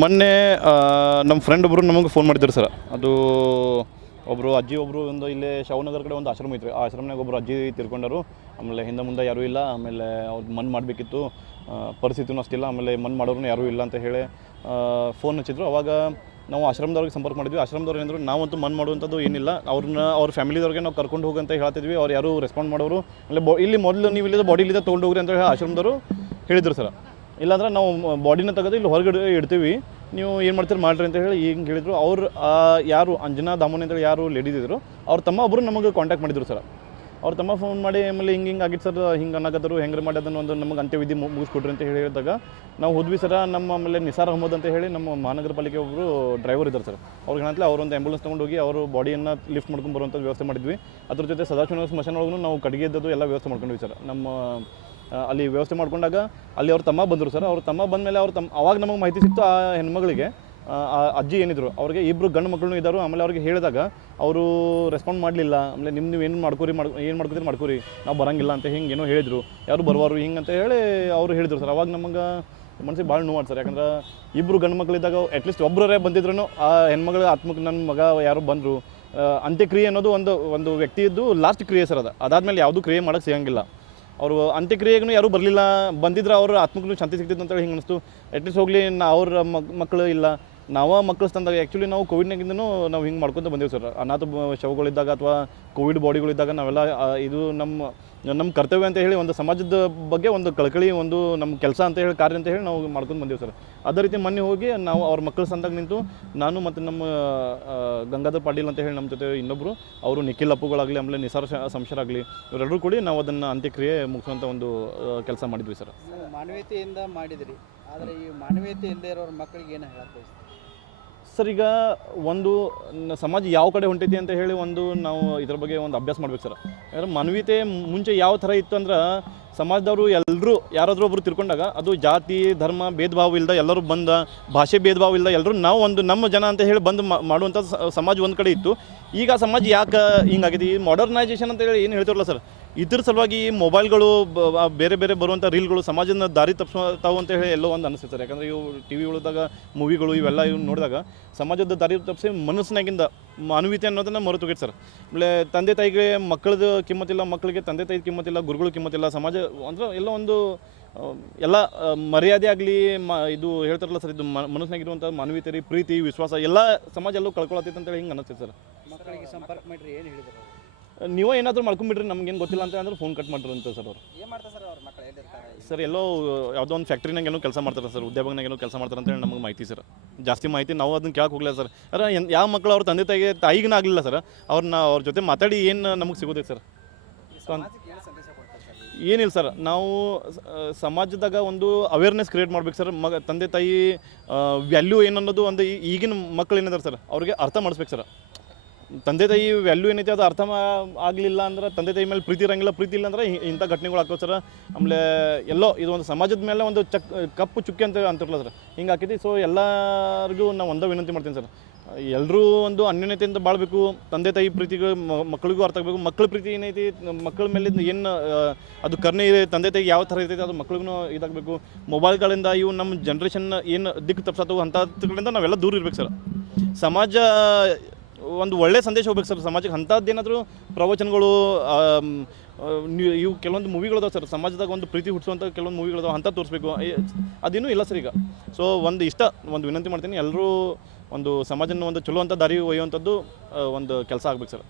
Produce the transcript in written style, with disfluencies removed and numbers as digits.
ಮೊನ್ನೆ ನಮ್ಮ ಫ್ರೆಂಡ್ ಒಬ್ಬರು ನಮಗೆ ಫೋನ್ ಮಾಡಿದ್ರು ಸರ್. ಅದು ಒಬ್ಬರು ಅಜ್ಜಿ ಒಬ್ಬರು ಒಂದು ಇಲ್ಲೇ ಶಾವನಗರ ಕಡೆ ಒಂದು ಆಶ್ರಮ ಐತ್ರಿ. ಆ ಆಶ್ರಮನಾಗ ಒಬ್ಬರು ಅಜ್ಜಿ ತೀರ್ಕೊಂಡರು. ಆಮೇಲೆ ಹಿಂದೆ ಮುಂದೆ ಯಾರೂ ಇಲ್ಲ. ಆಮೇಲೆ ಅವ್ರು ಮಣ್ಣು ಮಾಡಬೇಕಿತ್ತು, ಪರಿಸ್ಥಿತಿನೂ ಅಷ್ಟಿಲ್ಲ. ಆಮೇಲೆ ಮಣ್ಣು ಮಾಡೋರು ಯಾರೂ ಇಲ್ಲ ಅಂತ ಹೇಳಿ ಫೋನ್ ಹಚ್ಚಿದ್ರು. ಅವಾಗ ನಾವು ಆಶ್ರಮದವ್ರಿಗೆ ಸಂಪರ್ಕ ಮಾಡಿದ್ವಿ. ಆಶ್ರಮದವ್ರು ಏನಂದ್ರು, ನಾವಂತೂ ಮಣ್ಣು ಮಾಡುವಂಥದ್ದು ಏನಿಲ್ಲ, ಅವ್ರ ಫ್ಯಾಮಿಲಿದವ್ರಿಗೆ ನಾವು ಕರ್ಕೊಂಡು ಹೋಗಂತ ಹೇಳ್ತಿದ್ವಿ. ಅವ್ರು ಯಾರೂ ರೆಸ್ಪಾಂಡ್ ಮಾಡೋರು ಇಲ್ಲ. ಇಲ್ಲಿ ಮೊದಲು ನೀವು ಇಲ್ಲಿಂದ ಬಾಡಿ ಇಲ್ಲಿಂದ ತೊಗೊಂಡು ಹೋಗ್ರಿ ಅಂತ ಹೇಳಿ ಆಶ್ರಮದವರು ಹೇಳಿದ್ರು ಸರ್. ಇಲ್ಲಾಂದ್ರೆ ನಾವು ಬಾಡಿನ ತೆಗೆದು ಇಲ್ಲಿ ಹೊರಗಡೆ ಇಡ್ತೀವಿ, ನೀವು ಏನು ಮಾಡ್ತೀರಿ ಮಾಡಿರಿ ಅಂತ ಹೇಳಿ ಹಿಂಗೆ ಹೇಳಿದರು. ಅವ್ರು ಯಾರು ಅಂಜನಾ ದಾಮೋನಿ ಅಂತೇಳಿ ಯಾರು ಲೇಡೀಸ್ ಇದ್ದರು, ಅವ್ರ ತಮ್ಮ ಒಬ್ಬರು ನಮಗೆ ಕಾಂಟ್ಯಾಕ್ಟ್ ಮಾಡಿದ್ರು ಸರ್. ಅವ್ರ ತಮ್ಮ ಫೋನ್ ಮಾಡಿ ಆಮೇಲೆ ಹಿಂಗೆ ಆಗಿತ್ತು ಸರ್, ಹಿಂಗೆ ಅನ್ನಕತ್ತರು, ಹೆಂಗೆ ಮಾಡಿ ಅದನ್ನು ಒಂದು ನಮಗೆ ಅಂತ್ಯವಿಧಿ ಮುಗಿಸ್ಕೊಡ್ರಿ ಅಂತ ಹೇಳಿದಾಗ ನಾವು ಹೋದ್ವಿ ಸರ. ನಮ್ಮ ಆಮೇಲೆ ನಿಸಾರ್ ಅಹಮದ್ ಅಂತ ಹೇಳಿ ನಮ್ಮ ಮಹಾನಗರ ಪಾಲಿಕೆ ಒಬ್ಬರು ಡ್ರೈವರ್ ಇದ್ದಾರೆ ಸರ್. ಅವ್ರಿಗೆ ಏನಂತಲೇ ಅವರೊಂದು ಆ್ಯಂಬುಲೆನ್ಸ್ ತೊಗೊಂಡು ಹೋಗಿ ಅವರು ಬಾಡಿಯನ್ನು ಲಿಫ್ಟ್ ಮಾಡ್ಕೊಂಡು ಬರುವಂಥ ವ್ಯವಸ್ಥೆ ಮಾಡಿದ್ವಿ. ಅದ್ರ ಜೊತೆ ಸದಾಶಿವ ಸ್ಮಶಾನ ಒಳಗೂ ನಾವು ಕಡೆಗೆ ಇದ್ದದ್ದು ಎಲ್ಲ ವ್ಯವಸ್ಥೆ ಮಾಡ್ಕೊಂಡ್ವಿ ಸರ್. ನಮ್ಮ ಅಲ್ಲಿ ವ್ಯವಸ್ಥೆ ಮಾಡ್ಕೊಂಡಾಗ ಅಲ್ಲಿ ಅವ್ರ ತಮ್ಮ ಬಂದರು ಸರ್. ಅವ್ರ ತಮ್ಮ ಬಂದಮೇಲೆ ಅವಾಗ ನಮಗೆ ಮಾಹಿತಿ ಸಿಕ್ತು, ಆ ಹೆಣ್ಮಗಳಿಗೆ ಅಜ್ಜಿ ಏನಿದ್ರು ಅವ್ರಿಗೆ ಇಬ್ಬರು ಗಂಡು ಮಕ್ಕಳು ಇದ್ದರು. ಆಮೇಲೆ ಅವ್ರಿಗೆ ಹೇಳಿದಾಗ ಅವರು ರೆಸ್ಪಾಂಡ್ ಮಾಡಲಿಲ್ಲ. ಆಮೇಲೆ ನೀವು ಏನು ಮಾಡ್ಕೊತೀರಿ ಮಾಡ್ಕೊರಿ, ನಾವು ಬರೋಂಗಿಲ್ಲ ಅಂತ ಹಿಂಗೆ ಏನೋ ಹೇಳಿದರು. ಯಾರು ಬರುವಾರು ಹಿಂಗೆ ಅಂತ ಹೇಳಿ ಅವರು ಹೇಳಿದರು ಸರ್. ಅವಾಗ ನಮಗೆ ಮನಸ್ಸಿಗೆ ಭಾಳ ನೋವು ಸರ್. ಯಾಕಂದ್ರೆ ಇಬ್ಬರು ಗಂಡು ಮಕ್ಕಳಿದ್ದಾಗ ಅಟ್ಲೀಸ್ಟ್ ಒಬ್ಬರೇ ಬಂದಿದ್ರು ಆ ಹೆಣ್ಮಗಳ ಆತ್ಮಕ್ಕೆ ನನ್ನ ಮಗ ಯಾರು ಬಂದರು. ಅಂತ್ಯಕ್ರಿಯೆ ಅನ್ನೋದು ಒಂದು ವ್ಯಕ್ತಿಯದ್ದು ಲಾಸ್ಟ್ ಕ್ರಿಯೆ ಸರ್. ಅದಾದಮೇಲೆ ಯಾವುದೂ ಕ್ರಿಯೆ ಮಾಡೋಕ್ಕೆ ಸಿಗೋಂಗಿಲ್ಲ. ಅವರು ಅಂತ್ಯಕ್ರಿಯೆಗೂ ಯಾರೂ ಬರಲಿಲ್ಲ, ಬಂದಿದ್ರೆ ಅವ್ರ ಆತ್ಮಕ್ಕೂ ಶಾಂತಿ ಸಿಗ್ತಿತ್ತು ಅಂತೇಳಿ ಹಿಂಗೆ ಅನಿಸ್ತು. ಅಟ್ಲೀಸ್ಟ್ ಹೋಗಲಿ, ಅವ್ರ ಮಕ್ಕಳು ಇಲ್ಲ, ನಾವು ಮಕ್ಕಳು ತಂದಾಗ ಆ್ಯಕ್ಚುಲಿ ನಾವು ಕೋವಿಡ್ನಾಗಿಂದನೂ ನಾವು ಹಿಂಗೆ ಮಾಡ್ಕೊತ ಬಂದೇವು ಸರ್. ಅನಾಥ ಶವಗಳಿದ್ದಾಗ ಅಥವಾ ಕೋವಿಡ್ ಬಾಡಿಗಳಿದ್ದಾಗ ನಾವೆಲ್ಲ ಇದು ನಮ್ಮ ಕರ್ತವ್ಯ ಅಂತ ಹೇಳಿ ಒಂದು ಸಮಾಜದ ಬಗ್ಗೆ ಒಂದು ಕಳಕಳಿ, ಒಂದು ನಮ್ಮ ಕೆಲಸ ಅಂತ ಹೇಳಿ, ಕಾರ್ಯ ಅಂತ ಹೇಳಿ ನಾವು ಮಾಡ್ಕೊಂಡು ಬಂದೇವು ಸರ್. ಅದೇ ರೀತಿ ಮೊನ್ನೆ ಹೋಗಿ ನಾವು ಅವ್ರ ಮಕ್ಕಳ ಸಂದಾಗ ನಿಂತು ನಾನು ಮತ್ತು ನಮ್ಮ ಗಂಗಾಧರ್ ಪಾಟೀಲ್ ಅಂತ ಹೇಳಿ ನಮ್ಮ ಜೊತೆ ಇನ್ನೊಬ್ಬರು, ಅವರು ನಿಖಿಲ್ ಅಪ್ಪುಗಳಾಗಲಿ ಆಮೇಲೆ ನಿಸಾರ್ ಸಂಶರಾಗಲಿ, ಇವರೆಲ್ಲರೂ ಕೂಡಿ ನಾವು ಅದನ್ನು ಅಂತ್ಯಕ್ರಿಯೆ ಮುಗಿಸುವಂಥ ಒಂದು ಕೆಲಸ ಮಾಡಿದ್ವಿ ಸರ್. ಮಾನವೀಯತೆಯಿಂದ ಮಾಡಿದ್ರಿ, ಆದರೆ ಈ ಮಾನವೀಯತೆ ಇಲ್ಲದೆ ಇರೋರ ಮಕ್ಕಳಿಗೆ ಏನು ಹೇಳಕ್ಕೆ ಸರ್? ಈಗ ಒಂದು ಸಮಾಜ ಯಾವ ಕಡೆ ಹೊಂಟೈತಿ ಅಂತ ಹೇಳಿ ನಾವು ಇದ್ರ ಬಗ್ಗೆ ಒಂದು ಅಭ್ಯಾಸ ಮಾಡ್ಬೇಕು ಸರ್. ಯಾಕಂದ್ರೆ ಮಾನವೀಯತೆ ಮುಂಚೆ ಯಾವ ಥರ ಇತ್ತು ಅಂದ್ರೆ, ಸಮಾಜದವರು ಎಲ್ಲರೂ ಯಾರಾದರೂ ಒಬ್ಬರು ತಿರ್ಕೊಂಡಾಗ ಅದು ಜಾತಿ ಧರ್ಮ ಭೇದ ಭಾವ ಇಲ್ಲದ ಎಲ್ಲರೂ ಬಂದ, ಭಾಷೆ ಭೇದ ಭಾವ ಇಲ್ಲದ ಎಲ್ಲರೂ ನಾವು ನಮ್ಮ ಜನ ಅಂತ ಹೇಳಿ ಬಂದು ಮಾಡುವಂಥ ಸಮಾಜ ಒಂದು ಕಡೆ ಇತ್ತು. ಈಗ ಸಮಾಜ ಯಾಕೆ ಹಿಂಗಾಗಿದೆ, ಈ ಮಾಡರ್ನೈಜೇಷನ್ ಅಂತ ಹೇಳಿ ಏನು ಹೇಳ್ತಿರಲ್ಲ ಸರ್, ಇದ್ರ ಸಲುವಾಗಿ ಮೊಬೈಲ್ಗಳು ಬೇರೆ ಬೇರೆ ಬರುವಂಥ ರೀಲ್ಗಳು ಸಮಾಜನ ದಾರಿ ತಪ್ಪಿಸ್ತಾವು ಅಂತ ಹೇಳಿ ಎಲ್ಲೋ ಒಂದು ಅನಿಸುತ್ತೆ ಸರ್. ಯಾಕಂದರೆ ಇವು ಟಿ ವಿಗಳದಾಗ ಮೂವಿಗಳು ಇವೆಲ್ಲ ಇವು ನೋಡಿದಾಗ ಸಮಾಜದ ದಾರಿ ತಪ್ಪಿಸಿ ಮನಸ್ಸಿನಾಗಿಂದ ಮಾನವೀಯತೆ ಅನ್ನೋದನ್ನು ಮರೆತು ಹೋಗಿತ್ತು ಸರ್. ಆಮೇಲೆ ತಂದೆ ತಾಯಿಗೆ ಮಕ್ಕಳದು ಕಿಮ್ಮತ್ತಿಲ್ಲ, ಮಕ್ಕಳಿಗೆ ತಂದೆ ತಾಯಿ ಕಿಮ್ಮತ್ತಿಲ್ಲ, ಗುರುಗಳು ಕಿಮ್ಮತ್ತಿಲ್ಲ. ಸಮಾಜ ಅಂದರೆ ಎಲ್ಲೋ ಒಂದು ಎಲ್ಲ ಮರ್ಯಾದೆ ಆಗಲಿ ಇದು ಹೇಳ್ತಾರಲ್ಲ ಸರ್, ಇದು ಮನಸ್ಸಿನಾಗಿರುವಂಥ ಮಾನವೀಯತೆ ರೀ, ಪ್ರೀತಿ ವಿಶ್ವಾಸ ಎಲ್ಲ ಸಮಾಜ ಎಲ್ಲೂ ಕಳ್ಕೊಳತ್ತೈತೆ ಅಂತೇಳಿ ಹಿಂಗೆ ಅನ್ನಿಸ್ತೈತೆ ಸರ್. ಮಕ್ಕಳಿಗೆ ಸಂಪರ್ಕ ಮಾಡಿರಿ, ಏನು ಹೇಳಿದ್ರು? ನೀವೇ ಏನಾದರೂ ಮಾಡ್ಕೊಂಬಿಡ್ರಿ, ನಮ್ಗೇನು ಗೊತ್ತಿಲ್ಲ ಅಂತ ಅಂದ್ರೆ ಫೋನ್ ಕಟ್ ಮಾಡ್ರಿ ಅಂತ ಸರ್. ಅವರು ಏನು ಮಾಡ್ತಾರೆ ಸರ್? ಅವ್ರ ಮಕ್ಕಳು ಎಲ್ಲಿರ್ತಾರೆ ಸರ್? ಎಲ್ಲೋ ಯಾವುದೋ ಒಂದು ಫ್ಯಾಕ್ಟ್ರಿನಾಗ ಏನೋ ಕೆಲಸ ಮಾಡ್ತಾರೆ ಸರ್, ಉದ್ಯೋಗನಾಗ ಏನೋ ಕೆಲಸ ಮಾಡ್ತಾರೆ ಅಂತೇಳಿ ನಮಗೆ ಮಾಹಿತಿ ಸರ್. ಜಾಸ್ತಿ ಮಾಹಿತಿ ನಾವು ಅದನ್ನ ಕೇಳಕ್ಕೆ ಹೋಗಲಿಲ್ಲ ಸರ್. ಅರೆ ಯಾವ ಮಕ್ಕಳು ಅವ್ರ ತಂದೆ ತಾಯಿಗೂ ಆಗಲಿಲ್ಲ ಸರ್, ಅವ್ರ ಜೊತೆ ಮಾತಾಡಿ ಏನು ನಮಗೆ ಸಿಗೋದೈತೆ ಸರ್? ಏನಿಲ್ಲ ಸರ್, ನಾವು ಸಮಾಜದಾಗ ಒಂದು ಅವೇರ್ನೆಸ್ ಕ್ರಿಯೇಟ್ ಮಾಡ್ಬೇಕು ಸರ್. ತಂದೆ ತಾಯಿ ವ್ಯಾಲ್ಯೂ ಏನನ್ನೋದು ಒಂದು ಈಗಿನ ಮಕ್ಕಳು ಏನಿದ್ದಾರೆ ಸರ್, ಅವ್ರಿಗೆ ಅರ್ಥ ಮಾಡಿಸ್ಬೇಕು ಸರ್. ತಂದೆ ತಾಯಿ ವ್ಯಾಲ್ಯೂ ಏನೈತೆ ಅದು ಅರ್ಥ ಆಗಲಿಲ್ಲ ಅಂದ್ರೆ, ತಂದೆ ತಾಯಿ ಮೇಲೆ ಪ್ರೀತಿ ಇರೋಂಗಿಲ್ಲ, ಪ್ರೀತಿ ಇಲ್ಲ ಅಂದ್ರೆ ಇಂಥ ಘಟನೆಗಳು ಆಗ್ತವೆ ಸರ್. ಆಮೇಲೆ ಎಲ್ಲೋ ಇದು ಒಂದು ಸಮಾಜದ ಮೇಲೆ ಒಂದು ಕಪ್ಪು ಚುಕ್ಕಿ ಅಂತಿರಲ್ಲ ಸರ್, ಹಿಂಗೆ ಹಾಕೈತಿ. ಸೊ ಎಲ್ಲರಿಗೂ ನಾವು ಒಂದೇ ವಿನಂತಿ ಮಾಡ್ತೀನಿ ಸರ್, ಎಲ್ಲರೂ ಒಂದು ಅನ್ಯೋನ್ಯತೆಯಿಂದ ಬಾಳಬೇಕು. ತಂದೆ ತಾಯಿ ಪ್ರೀತಿಗೆ ಮಕ್ಕಳಿಗೂ ಅರ್ಥ ಆಗಬೇಕು. ಮಕ್ಕಳ ಪ್ರೀತಿ ಏನೈತಿ, ಮಕ್ಕಳ ಮೇಲೆ ಏನು ಅದು ಕರ್ಣೆ ಇದೆ, ತಂದೆ ತಾಯಿ ಯಾವ ಥರ ಇರ್ತೈತೆ ಅದು ಮಕ್ಳಿಗೂ ಇದಾಗಬೇಕು. ಮೊಬೈಲ್ಗಳಿಂದ ಇವು ನಮ್ಮ ಜನ್ರೇಷನ್ ಏನು ದಿಕ್ಕು ತಪ್ಪಿಸತ್ತವು ಅಂಥದ್ಗಳಿಂದ ನಾವೆಲ್ಲ ದೂರ ಇರ್ಬೇಕು ಸರ್. ಸಮಾಜ ಒಂದು ಒಳ್ಳೆಯ ಸಂದೇಶ ಹೋಗ್ಬೇಕು ಸರ್ ಸಮಾಜಕ್ಕೆ. ಅಂಥದ್ದೇನಾದರೂ ಪ್ರವಚನಗಳು, ಇವು ಕೆಲವೊಂದು ಮೂವಿಗಳದಾವೆ ಸರ್, ಸಮಾಜದಾಗ ಒಂದು ಪ್ರೀತಿ ಹುಟ್ಟಿಸುವಂಥ ಕೆಲವೊಂದು ಮೂವಿಗಳದಾವೆ, ಅಂಥ ತೋರಿಸ್ಬೇಕು. ಅದೇನೂ ಇಲ್ಲ ಸರ್ ಈಗ. ಸೊ ಒಂದು ವಿನಂತಿ ಮಾಡ್ತೀನಿ, ಎಲ್ಲರೂ ಒಂದು ಸಮಾಜನ ಒಂದು ಚಲೋ ಅಂತ ದಾರಿ ಒಯ್ಯುವಂಥದ್ದು ಒಂದು ಕೆಲಸ ಆಗ್ಬೇಕು ಸರ್.